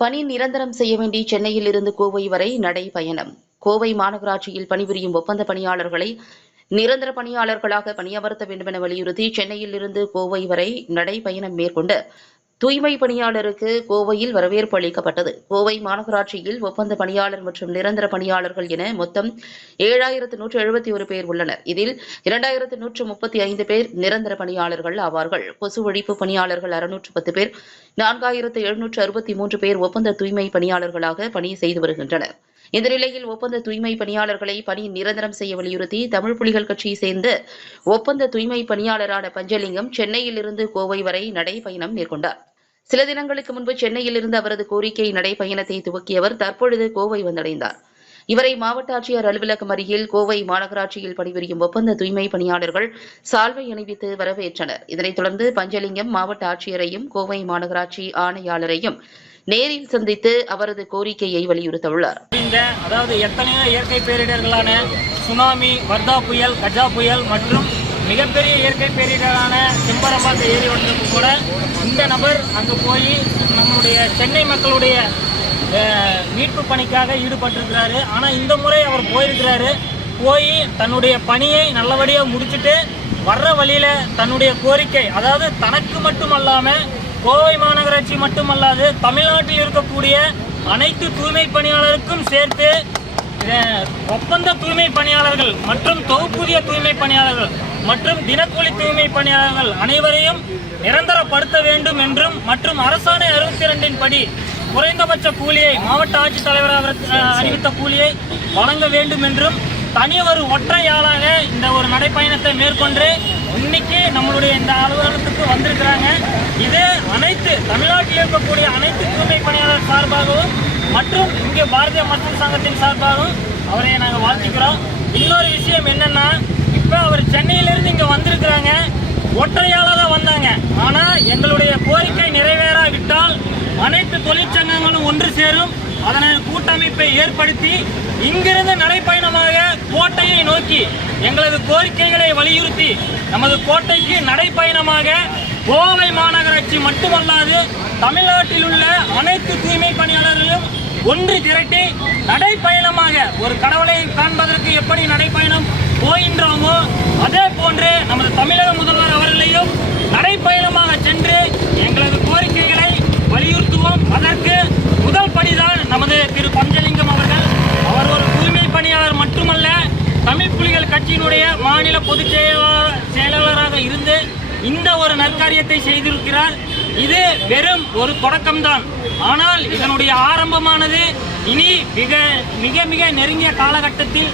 பணி நிரந்தரம் செய்ய வேண்டி சென்னையில் இருந்து கோவை வரை நடைபயணம். கோவை மாநகராட்சியில் பணிபுரியும் ஒப்பந்த பணியாளர்களை நிரந்தர பணியாளர்களாக பணியமர்த்த வேண்டுமென வலியுறுத்தி சென்னையில் இருந்து கோவை வரை நடைபயணம் மேற்கொண்டு தூய்மை பணியாளருக்கு கோவையில் வரவேற்பு அளிக்கப்பட்டது. கோவை மாநகராட்சியில் ஒப்பந்த பணியாளர் மற்றும் நிரந்தர பணியாளர்கள் என மொத்தம் ஏழாயிரத்து நூற்று எழுபத்தி ஒரு பேர் உள்ளனர். இதில் இரண்டாயிரத்து நூற்று முப்பத்தி ஐந்து பேர் நிரந்தர பணியாளர்கள் ஆவார்கள். கொசு ஒழிப்பு பணியாளர்கள் அறுநூற்று பத்து பேர் நான்காயிரத்து எழுநூற்று அறுபத்தி மூன்று பேர் ஒப்பந்த தூய்மை பணியாளர்களாக பணி செய்து வருகின்றனர். இந்த நிலையில் ஒப்பந்த தூய்மை பணியாளர்களை பணி நிரந்தரம் செய்ய வலியுறுத்தி தமிழ் புலிகள் கட்சியை சேர்ந்த ஒப்பந்த தூய்மை பணியாளரான பஞ்சலிங்கம் சென்னையிலிருந்து கோவை வரை நடைபயணம் மேற்கொண்டார். சில தினங்களுக்கு முன்பு சென்னையில் இருந்து அவரது கோரிக்கை நடைபயணத்தை துவக்கியவர் தற்பொழுது கோவை வந்தடைந்தார். இவரை மாவட்ட ஆட்சியர் அலுவலகம் அருகில் கோவை மாநகராட்சியில் பணிபுரியும் ஒப்பந்த தூய்மை பணியாளர்கள் சால்வை அணிவித்து வரவேற்றனர். இதனைத் தொடர்ந்து பஞ்சலிங்கம் மாவட்ட ஆட்சியரையும் கோவை மாநகராட்சி ஆணையாளரையும் நேரில் சந்தித்து அவரது கோரிக்கையை வலியுறுத்தவுள்ளார். அதாவது எத்தனையோ இயற்கை பேரிடர்களான சுனாமி வர்தா புயல் கஜா புயல் மற்றும் மிகப்பெரிய இயற்கை பேரிடரான செம்பரம்பாக்க ஏரி வந்தப்போ கூட இந்த நபர் அங்கே போய் நம்மளுடைய சென்னை மக்களுடைய மீட்பு பணிக்காக ஈடுபட்டிருக்கிறாரு. ஆனால் இந்த முறை அவர் போயிருக்கிறாரு. போய் தன்னுடைய பணியை நல்லபடியாக முடிச்சுட்டு வர்ற வழியில் தன்னுடைய கோரிக்கை அதாவது தனக்கு மட்டுமல்லாமல் கோவை மாநகராட்சி மட்டுமல்லாது தமிழ்நாட்டில் இருக்கக்கூடிய அனைத்து தூய்மை பணியாளருக்கும் சேர்த்து ஒப்பந்த தூய்மை பணியாளர்கள் மற்றும் தொகுப்புதிய தூய்மை பணியாளர்கள் மற்றும் தினக்கூலி தூய்மை பணியாளர்கள் அனைவரையும் நிரந்தரப்படுத்த வேண்டும் என்றும் மற்றும் அரசாணை அறுபத்தி இரண்டின் படி குறைந்தபட்ச கூலியை மாவட்ட ஆட்சித்தலைவராக அறிவித்த கூலியை வழங்க வேண்டும் என்றும் தனி ஒரு ஒற்றையாளாக இந்த ஒரு நடைப்பயணத்தை மேற்கொண்டு இன்னைக்கு நம்மளுடைய இந்த அலுவலகத்துக்கு வந்திருக்கிறாங்க. இது அனைத்து தமிழ்நாட்டில் இருக்கக்கூடிய அனைத்து தூய்மை பணியாளர் சார்பாகவும் மற்றும் இங்கே பாரதிய மக்கள் சங்கத்தின் சார்பாகவும் அவரை நாங்கள் வாழ்த்திக்கிறோம். இன்னொரு விஷயம் என்னன்னா இப்போ அவர் சென்னையிலிருந்து இங்கே வந்திருக்கிறாங்க ஒற்றையால தான் வந்தாங்க. ஆனால் எங்களுடைய கோரிக்கை நிறைவேறாவிட்டால் அனைத்து தொழிற்சங்கங்களும் ஒன்று சேரும். அதனை கூட்டமைப்பை ஏற்படுத்தி இங்கிருந்து நடைப்பயணமாக கோட்டையை நோக்கி எங்களது கோரிக்கைகளை வலியுறுத்தி நமது கோட்டைக்கு நடைப்பயணமாக கோவை மாநகராட்சி மட்டுமல்லாது தமிழ்நாட்டில் உள்ள அனைத்து தூய்மை பணியாளர்களும் ஒன்று திரட்டி நடைப்பயணமாக ஒரு கடவுளை காண்பதற்கு எப்படி நடைப்பயணம் போகின்றோமோ அதே போன்று நமது தமிழக முதல்வர் அவர்களையும் நடைப்பயணமாக சென்று எங்களது கோரிக்கைகளை வலியுறுத்துவோம் அதற்கு முதல் படிதான் நமது திரு பஞ்சலிங்கம் அவர்கள் அவர் ஒரு தூய்மை பணியாளர் மட்டுமல்ல தமிழ் புலிகள் கட்சியினுடைய மாநில பொதுச் செயலாளராக இருந்து இந்த ஒரு நற்காரியத்தை செய்திருக்கிறார். இது வெறும் ஒரு தொடக்கம்தான். ஆனால் இதனுடைய ஆரம்பமானது இனி மிக மிக மிக நெருங்கிய காலகட்டத்தில்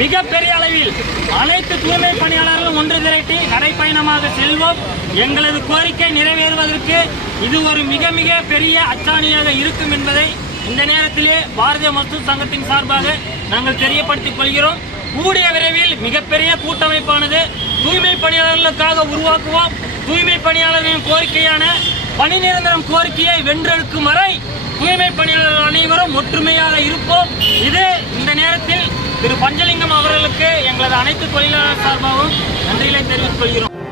மிக பெரிய அளவில் அனைத்து தூய்மை பணியாளர்களும் ஒன்று திரட்டி நடைப்பயணமாக செல்வோம். எங்களது கோரிக்கை நிறைவேறுவதற்கு இது ஒரு மிக மிக பெரிய அச்சாணியாக இருக்கும் என்பதை இந்த நேரத்திலே பாரதிய மருத்துவ சங்கத்தின் சார்பாக நாங்கள் தெரியப்படுத்திக் கொள்கிறோம். கூடிய விரைவில் மிகப்பெரிய கூட்டமைப்பானது தூய்மை பணியாளர்களுக்காக உருவாக்குவோம். தூய்மை பணியாளர்களின் கோரிக்கையான பணி நிரந்தரம் கோரிக்கையை வென்றெடுக்கும் வரை தூய்மை பணியாளர்கள் அனைவரும் ஒற்றுமையாக இருப்போம். இது இந்த நேரத்தில் திரு பஞ்சலிங்கம் அவர்களுக்கு எங்களது அனைத்து தொழிலாளர் சார்பாகவும் நன்றிகளை தெரிவித்துக் கொள்கிறோம்.